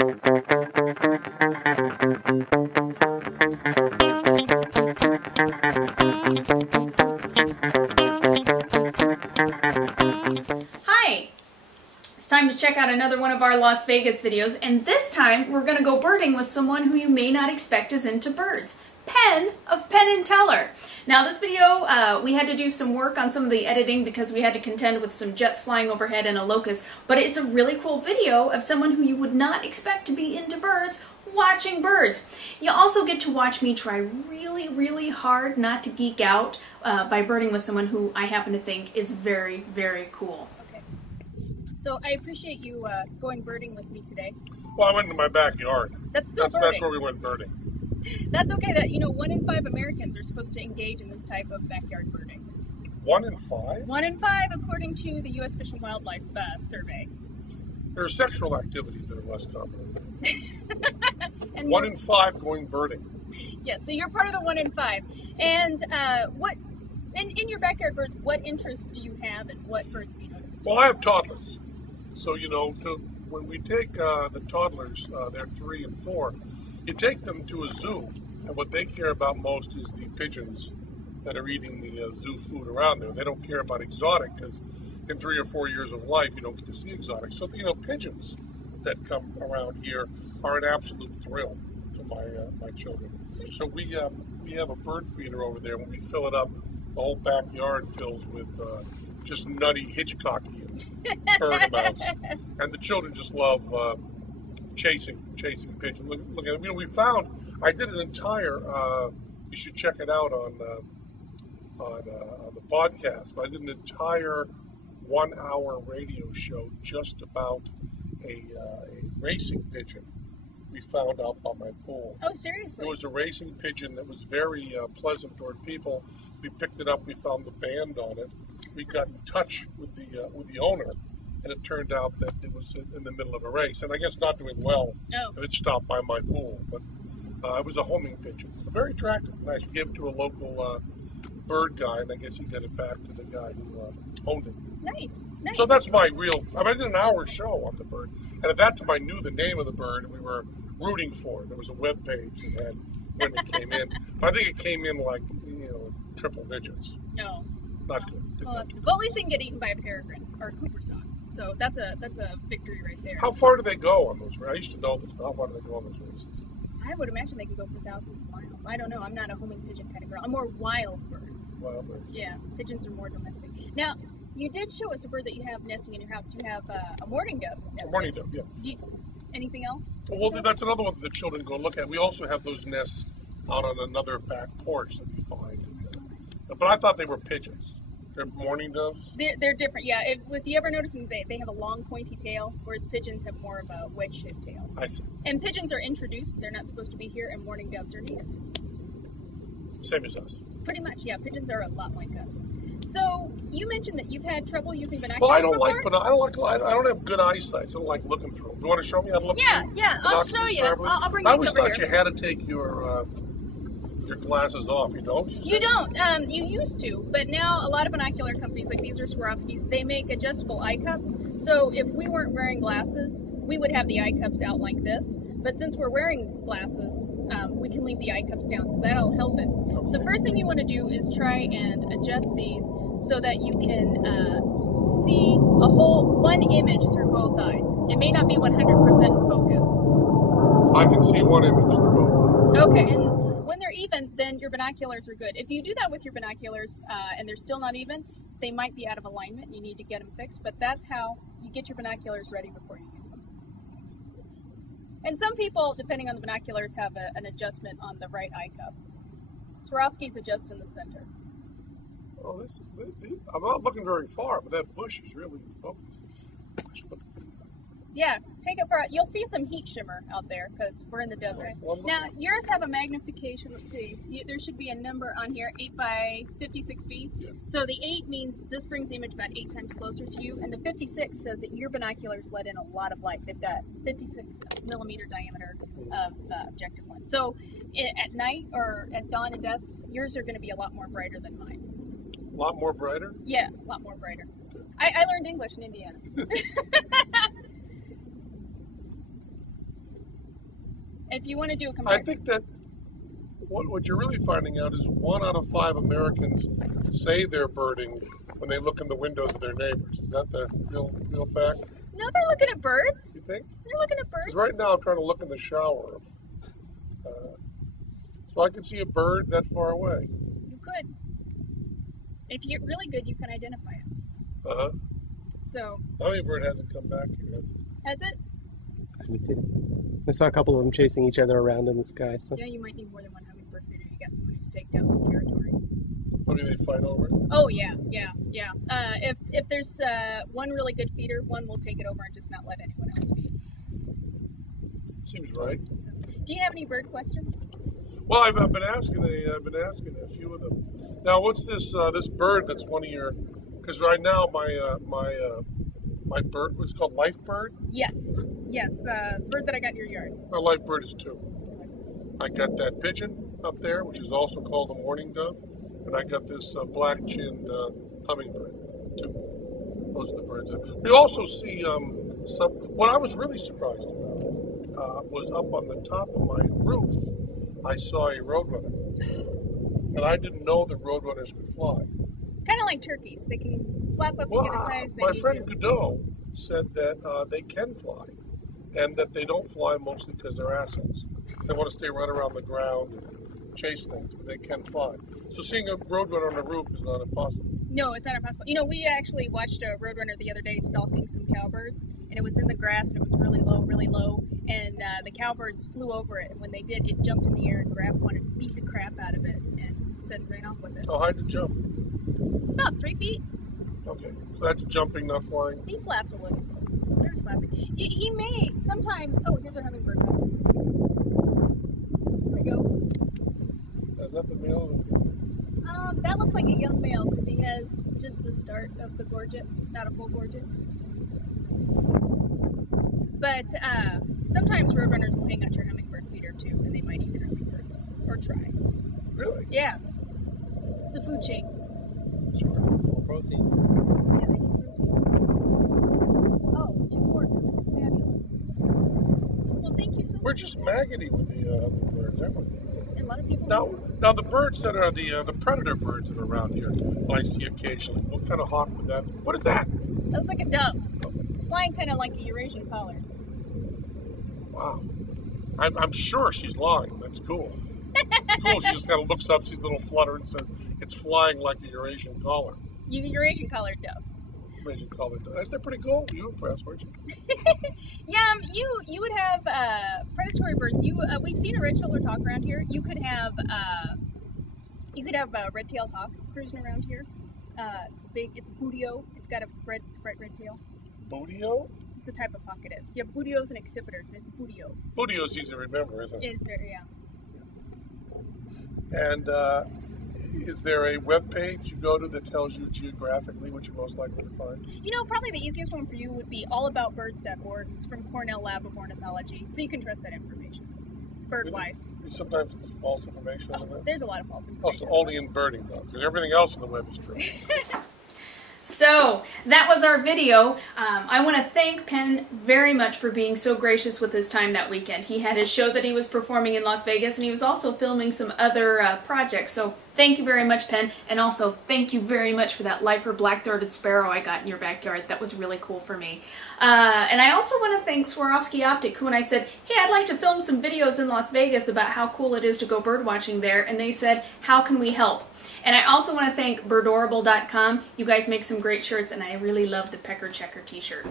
Hi! It's time to check out another one of our Las Vegas videos, and this time we're going to go birding with someone who you may not expect is into birds. Penn of Penn and Teller. Now this video, we had to do some work on some of the editing because we had to contend with some jets flying overhead and a locust, but it's a really cool video of someone who you would not expect to be into birds watching birds. You also get to watch me try really, really hard not to geek out by birding with someone who I happen to think is very, very cool. Okay. So I appreciate you going birding with me today. Well, I went into my backyard. That's still birding. That's where we went birding. That's okay. That 1 in 5 Americans are supposed to engage in this type of backyard birding. 1 in 5? 1 in 5, according to the U.S. Fish and Wildlife Survey. There are sexual activities that are less common. And 1 in 5 going birding. Yeah, so you're part of the 1 in 5. And what in your backyard birds? What interests do you have, and what birds do you notice? Well, I have toddlers, so when we take the toddlers, they're 3 and 4. You take them to a zoo, and what they care about most is the pigeons that are eating the zoo food around there. They don't care about exotic, because in 3 or 4 years of life, you don't get to see exotic. So, pigeons that come around here are an absolute thrill to my children. So we have a bird feeder over there. When we fill it up, the whole backyard fills with just nutty Hitchcockian bird amounts. And the children just love chasing pigeons. Look at it. We found, I did an entire, you should check it out on the podcast, but I did an entire 1-hour radio show just about a racing pigeon we found out by my pool. Oh, seriously? It was a racing pigeon that was very pleasant toward people. We picked it up, we found the band on it. We got in touch with the owner, and it turned out that it was in the middle of a race, and I guess not doing well. Oh. And it stopped by my pool. But it was a homing pigeon. Very attractive, nice. We gave it to a local bird guy, and I guess he got it back to the guy who owned it. Nice. So that's my real. I did an hour show on the bird, and at that time I knew the name of the bird, and we were rooting for it. There was a web page that had when it came in. But I think it came in like triple digits. No. Not good. Well, at least they can get eaten by a peregrine or a Cooper sock. So that's a victory right there. How far do they go on those races? I used to know this, but how far do they go on those races? I would imagine they could go for thousands of miles. I don't know. I'm not a homing pigeon kind of girl. I'm more wild bird. Wild bird. Yeah, pigeons are more domestic. Now, you did show us a bird that you have nesting in your house. You have a mourning dove. A mourning dove, yeah. Anything else? Well, that's another one that the children go look at. We also have those nests out on another back porch that we find. But I thought they were pigeons. They're mourning doves? They're different, yeah. If you ever notice them, they have a long pointy tail, whereas pigeons have more of a wedge-shaped tail. I see. And pigeons are introduced. They're not supposed to be here, and mourning doves are here. Same as us. Pretty much, yeah. Pigeons are a lot like us. So you mentioned that you've had trouble using binoculars. Well, I don't before? I don't have good eyesight, so I don't like looking through them. You want to show me how to look through? Yeah, I'll show you. I'll bring you over here. I always thought you had to take your glasses off. You don't? You don't. You used to, but now a lot of binocular companies, like these are Swarovskis, they make adjustable eye cups. So if we weren't wearing glasses, we would have the eye cups out like this. But since we're wearing glasses, we can leave the eye cups down, so that'll help it. The first thing you want to do is try and adjust these so that you can see one image through both eyes. It may not be 100% focus. I can see one image through both eyes. Okay, and when they're even, then your binoculars are good. If you do that with your binoculars and they're still not even, they might be out of alignment. You need to get them fixed, but that's how you get your binoculars ready before you use them. And some people, depending on the binoculars, have an adjustment on the right eye cup. Swarovskis adjust in the center. Oh, I'm not looking very far, but that bush is really focused. Yeah, take it for you'll see some heat shimmer out there because we're in the desert. Now, yours have a magnification. Let's see. There should be a number on here, 8 by 56 feet. Yeah. So the 8 means this brings the image about 8 times closer to you, and the 56 says that your binoculars let in a lot of light. They've got 56 millimeter diameter of objective lens. So at night or at dawn and dusk, yours are going to be a lot more brighter than mine. A lot more brighter? Yeah, a lot more brighter. I learned English in Indiana. If you want to do a I comparison. think that what you're really finding out is 1 out of 5 Americans say they're birding when they look in the windows of their neighbors. Is that the real fact? No, they're looking at birds. You think? They're looking at birds. 'Cause right now I'm trying to look in the shower. So I can see a bird that far away. You could. If you're really good, you can identify it. Uh-huh. So. Hummingbird hasn't come back yet. Has it? I haven't seen it. I saw a couple of them chasing each other around in the sky. So. Yeah, you might need more than one hummingbird feeder. You got someone who's staked out the territory. I mean, they fight over it? Oh, yeah. If there's one really good feeder, one will take it over and just not let anyone else feed. Seems right. So, do you have any bird questions? Well, I've been asking a few of them. Now, what's this bird that's one of your? Because right now my bird was called life bird. Yes. Bird that I got in your yard. My life bird is 2. I got that pigeon up there, which is also called the mourning dove, and I got this black-chinned hummingbird. 2. Those are the birds. We also see some. What I was really surprised about was up on the top of my roof. I saw a roadrunner, and I didn't know that roadrunners could fly. Kind of like turkeys. They can flap up to get a size they my need friend to. Godot said that they can fly, and that they don't fly mostly because they're assets. They want to stay right around the ground and chase things, but they can fly. So seeing a roadrunner on the roof is not impossible. No, it's not impossible. You know, we actually watched a roadrunner the other day stalking some cowbirds, and it was in the grass, and it was really low, and the cowbirds flew over it, and when they did, it jumped in the air and grabbed one and beat the crap out of it, and then ran off with it. How high did it jump? About 3 feet. Okay, so that's jumping, not flying. He flapped a little. They're flapping. He may sometimes. Oh, here's our hummingbird. There we go. Is that the male? That looks like a young male because he has just the start of the gorget, not a full gorget. But sometimes roadrunners will hang out your hummingbird feeder too, and they might eat your hummingbirds or try. Really? Yeah. It's a food chain. Sure. It's more protein. Yeah, they need protein. Oh, 2 more. Fabulous. Well, thank you so much. We're just maggoty with the hummingbirds, aren't we? And a lot of people. Now the birds that are the predator birds that are around here, I see occasionally. What kind of hawk would that be? What is that? That looks like a dove. It's flying kind of like a Eurasian collar. Wow. I'm sure she's lying. That's cool. It's cool. She just kind of looks up, sees a little flutter, and says, "It's flying like a Eurasian collar." Eurasian collared dove. Eurasian collar. They're pretty cool. You impressed, weren't you? Yeah, you would have predatory birds. We've seen a red-shouldered hawk around here. You could have a red-tailed hawk cruising around here. It's big. It's a boodio. It's got a bright red tail. Boodio? It's the type of hawk it is. You have bootios and accipiters, and it's a boodio. Boodio's easy to remember, isn't it? It's very, yeah. And is there a web page you go to that tells you geographically what you're most likely to find? You know, probably the easiest one for you would be allaboutbirds.org. It's from Cornell Lab of Ornithology, so you can trust that information. Bird-wise. Sometimes it's false information on that. There's a lot of false Oh, information. so only in birding, though, because everything else on the web is true. So that was our video. I want to thank Penn very much for being so gracious with his time that weekend. He had his show that he was performing in Las Vegas, and he was also filming some other projects. So thank you very much, Penn. And also thank you very much for that lifer black-throated sparrow I got in your backyard. That was really cool for me. And I also want to thank Swarovski Optic, who when I said, hey, I'd like to film some videos in Las Vegas about how cool it is to go bird watching there, and they said, how can we help? And I also want to thank birdorable.com. You guys make some great shirts, and I really love the Pecker Checker t-shirt.